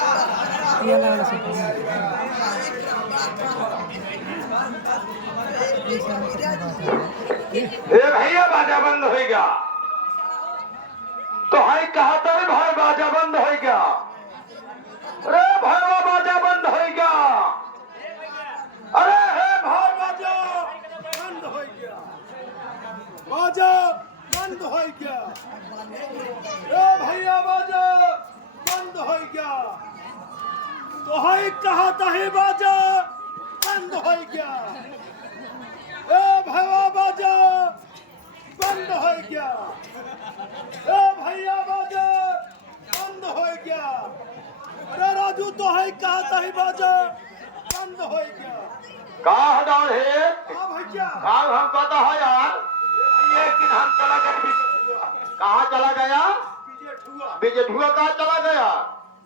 ये वाला से भैया बाजा बंद हो गया तो हाई कहा था भाई बाजा बंद हो गया। अरे भाई बाजा बंद हो गया। अरे हे भाई बाजा बंद हो गया। बाजा बंद हो गया। ए भैया बाजा बंद हो गया तो हाई कहा था बाजा बंद हो गया। ए भैया बाजा बंद हो गया। ए भैया बाजा बंद हो गया। अरे राजू तो है कहा था बाजा बंद हो गया। कहा है भैया हम पता है यार। एक दिन हम चला गए कहाँ चला गया बिजेठुआ कहाँ चला गया।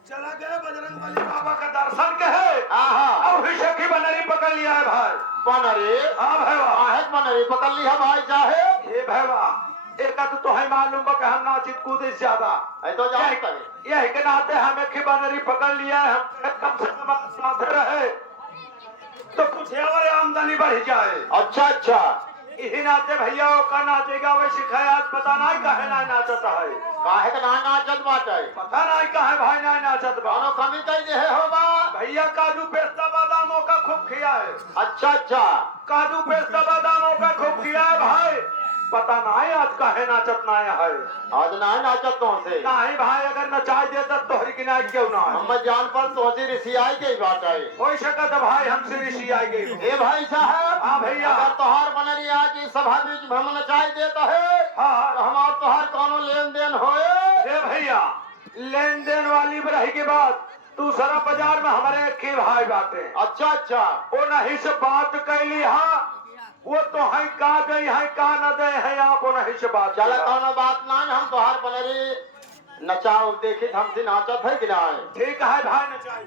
चला गया बजरंगबली बाबा का दर्शन के है। और अभिषेक की बनरी पकड़ लिया है भाई। बनरी हाँ भैया बनरी पकड़ लिया भाई चाहे ये भैया एक तो है मालूम कि हम नाचित कूदे ज्यादा है तो जाए यही के नाते हमें की बनरी पकड़ लिया है। हम कम से कम साथ रहे तो कुछ और आमदनी बढ़ जाए। अच्छा अच्छा इसी नाते भैया का नाचेगा वैसे खयात पता नहीं काहे ना नाचता है। काहे का ना नाचत बात है पता नहीं काहे भाई ना नाचत बा कमी कही दे होगा। भैया काजू पेस्ता बादामों का खूब खिया है। अच्छा अच्छा काजू पेस्ता बादामों का खूब खिया है भाई। पता नहीं आज काहे नाचत ना है। आज ना नाचत कौन से नहीं भाई अगर नचाई दे तो तोहरी की नाच क्यों ना हम जान पर तोहरी ऋषि आई गई बात है। हो सकता है भाई हमसे ऋषि आई गई। ए भाई साहब हाँ भैया अगर तोहार बनरी आज इस सभा बीच में हम नचाई देता है हाँ तो हमार तोहार कोनो लेन देन होए। ए भैया लेन देन वाली रही के बाद दूसरा बाजार में हमारे के भाई बातें। अच्छा अच्छा वो नहीं से बात कैली हाँ वो तो है का गई है का न दे है आप नहीं से बात चला कोनो बात ना हम तोहार बनरी नचाओ देखी हमसे नाचत है कि नहीं। ठीक है भाई नचाई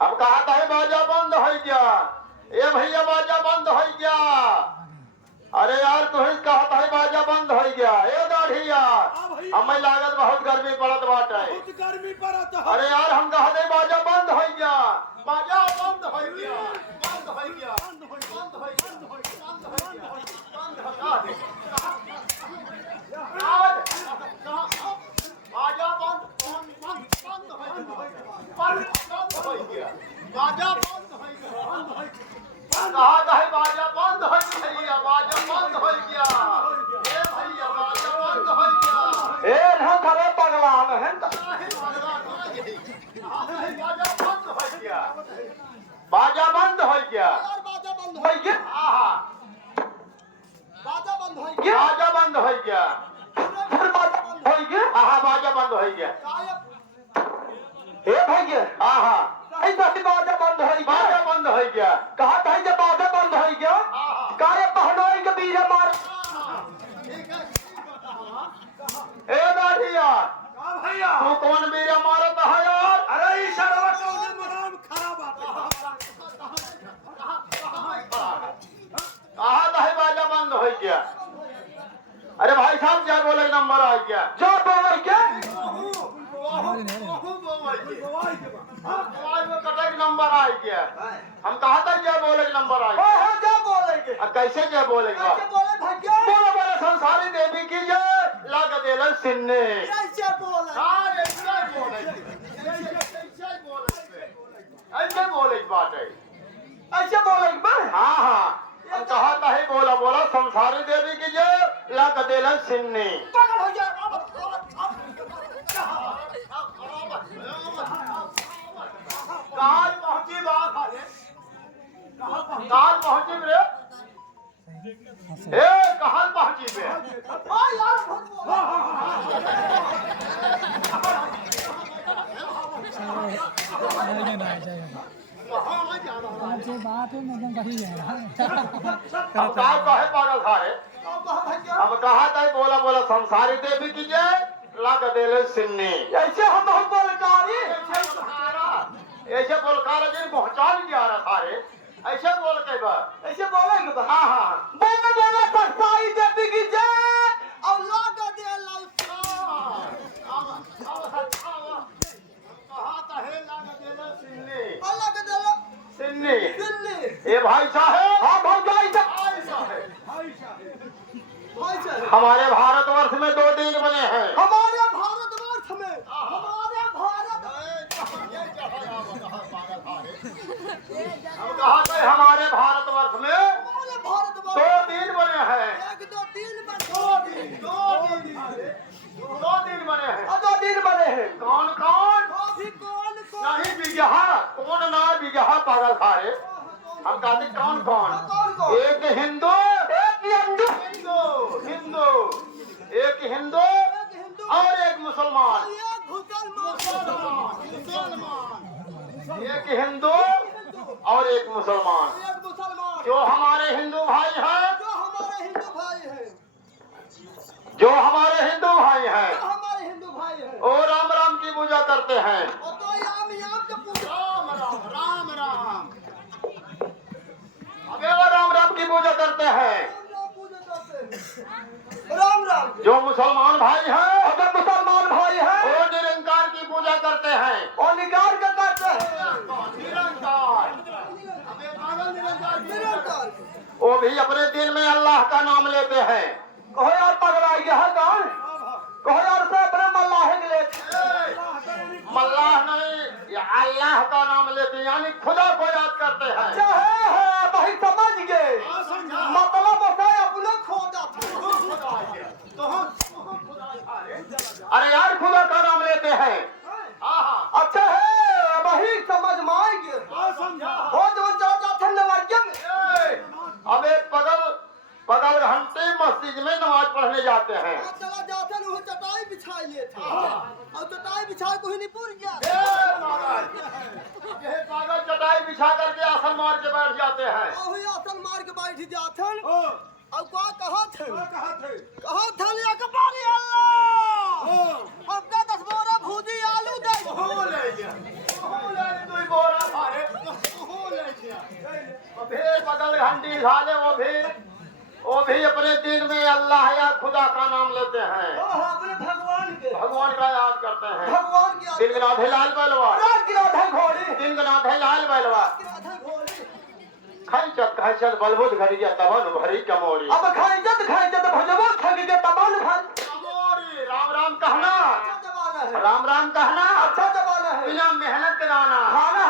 अब कहा था बाजा बंद हो गया। ए भैया बाजा बंद हो गया। अरे यार तू ही कहा था बाजा बंद हो गया। ए दाढ़ी यार हमें लागत बहुत गर्मी पड़त बात है। गर्मी पड़त अरे यार हम कहा थे बाजा बंद हो गया। बाजा बंद हो गया बंद हो गया बंद हो गया बंद हो गया बाजा बंद बंद हो गया बाजा बंद हो गया। कहा था बाजा बंद हो गया बाजा बंद हो गया। ए भैया बाजा बंद हो गया। ए ना करे पगला है बाजा बंद हो गया। बाजा बंद हो गया बाजा बंद हो गया। हां बाजा बंद हो गया बाजा बंद हो गया। फिर बाजा बंद हो गया। हां बाजा बंद हो गया। ए भैया हां ऐसा ही बाजा बंद हो गया। बाजा बंद हो गया कहा था जब बाजा बंद हो गया कारे पहनोई के बीच मार। ए दाढ़िया हां भैया तू कौन बीरा मारत है यार। अरे ई शरवा कौन मराम खराब आता कहा था बाजा बंद हो गया। अरे भाई साहब क्या बोले नंबर आ गया जो बोले क्या कटक नंबर आ गया। हम कहा था क्या बोले नंबर आ गया। क्या बोलेंगे कैसे क्या बोलेगा बोलो बोले संसारी देवी की जय लाग दे सिन्ने ऐसे बोले बात है ऐसे बोले हाँ हाँ कहा था ही बोला बोला संसारी देवी की जय लाग दे सिन्ने। काल पहुंची बात काल पहुंची रे ए कहां पहुंची बे बात है मैं कहीं जा रहा अब काल कहे पागल थारे अब कहा था बोला बोला संसारी देवी की जय लाग देले सिन्नी। ऐसे हम बहुत बोलकारी ऐसे बोलकार जी पहुंचा नहीं जा रहा थारे ऐसे बोल के बा ऐसे बोलेंगे बा हां हां बोले बोले संसारी देवी की जय और लाग देले सिन्नी। अब कहा था ए भाई साहब, हाँ भौजाई साहब, हमारे भारतवर्ष में 2 दिन बने हैं। हमारे भारतवर्ष में, हमारे भारत हम कहा गए हमारे भारतवर्ष में हमारे भारतवर्ष 2 दिन बने हैं। 1 2 3 दो दिन बने हैं। 2 दिन बने हैं। कौन कौन? अभी कौन कौन नहीं बिगहा, कौन ना बिगहा पागल खाए। हम कहते कौन कौन? कौन? एक हिंदू, एक हिंदू, हिंदू, एक हिंदू एक हिंदू और एक मुसलमान। एक मुसलमान, एक हिंदू और एक मुसलमान। एक मुसलमान जो हमारे हिंदू भाई हैं, जो हमारे हिंदू भाई हैं, जो हमारे हिंदू भाई जो हैं, हमारे हिंदू भाई हैं, वो राम राम की पूजा करते हैं। और तो याम के पूजा राम राम, अबे वो राम राम की पूजा करते हैं। राम पूजा करते हैं। राम राम। जो मुसलमान भाई हैं, अगर मुसलमान भाई हैं वो निरंकार की पूजा करते हैं। और निगार का करते हैं निरंकार, निरंतर। वो भी अपने दिल में अल्लाह का नाम लेते हैं। कहो यार पगला यह कौन? कहो यार से अपने मल्लाह के लिए मल्लाह नहीं, ये अल्लाह का नाम लेते हैं, यानी खुदा को याद करते हैं। चाहे है भाई समझ गए मतलब होता है अपने खोदा अरे यार खुदा का नाम लेते हैं। अच्छा है वही समझ में आएंगे हो जो जाते नवाजम अबे पगल घंटे मस्जिद में नमाज पढ़ने जाते हैं। चला जाते वो चटाई बिछाई लिए थे और चटाई बिछा कोई नहीं पूर गया ये पागल चटाई बिछा करके आसन मार के बैठ जाते हैं। वही आसन मार के बैठ जाते और क्या कहा थे ले अकबारी अल्लाह अपना 10 बोरा भूजी आलू दे बगल घंटी झाले वो भी अपने दिन में अल्लाह या खुदा का नाम लेते हैं। अपने भगवान का याद करते हैं। भगवान की दिन गनाथ है लाल बैलवा, रात की रात है घोड़ी दिन गनाथ है लाल बैलवा। रात है घोड़ी खैचत बलबुद घड़िया तबन भरी कमोरी। अब खाइजत भजबो थक के तबान भर कमोरी, राम राम कहना, अच्छा जमाना है राम राम कहना, अच्छा जमाना है बिना मेहनत कराना। खाना